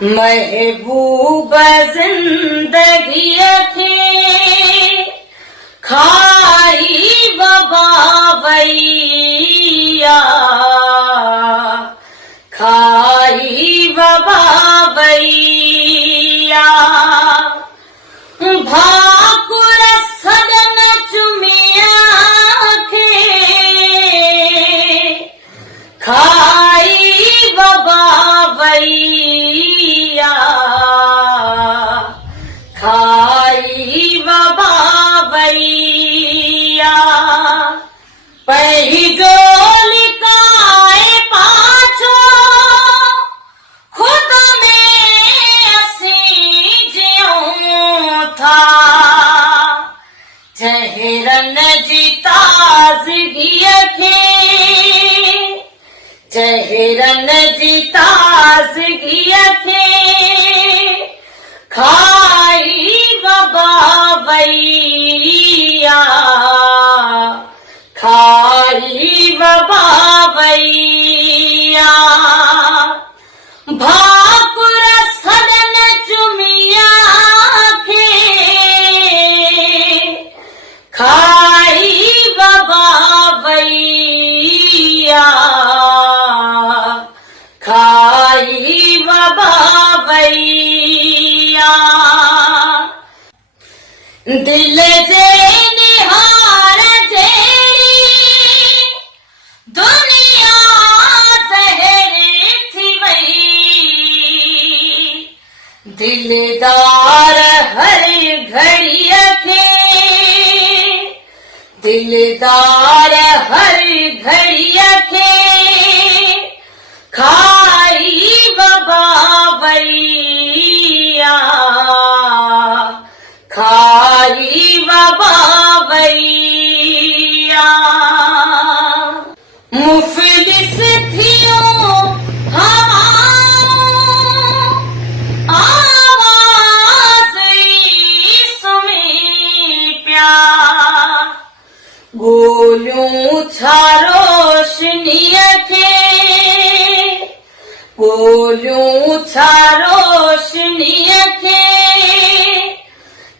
महबूब जिंदगी थे खाई बबावैया, खाई बबावैया। भाकुर सदन चुमिया थे खाई बबावैया, खाई बबावैया। पही जो लिकाए पाछो खुद में असी ज्यों था, चेहरन जी ताज़गी खे, चेहरन जी ताज़गी खे खाई बबावैया, खाई बबावैया। भाकुर सदन चुमिया खे खाई बबावैया, खाई बबावैया। दिल जे निहार जेड़ी दुनिया ज़हरी थी वई, दिलदार हर घड़ी खे, दिलदार हर घड़ी खे खाई बबावैया, खाई बबावैया। मुफलिस थियो आवाज़ सुनी प्या, गोलियूं छा रोशनी खे, गोलियूं छा रोशनी खे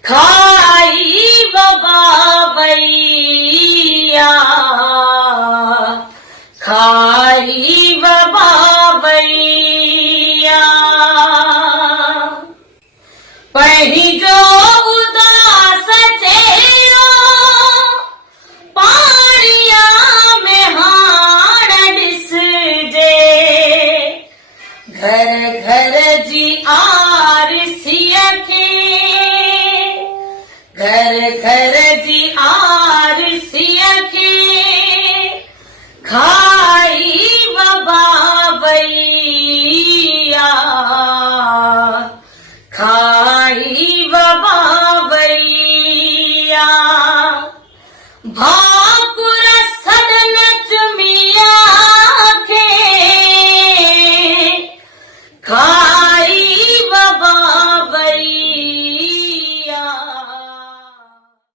खाई बबावैया, खाई बबावैया। पही जो उदास चेहरो पाणीअ में हाण ॾिसजे, घर घर जी आरसीअ खे, घर घर जी आरसीअ खे खाई बबावैया, खाई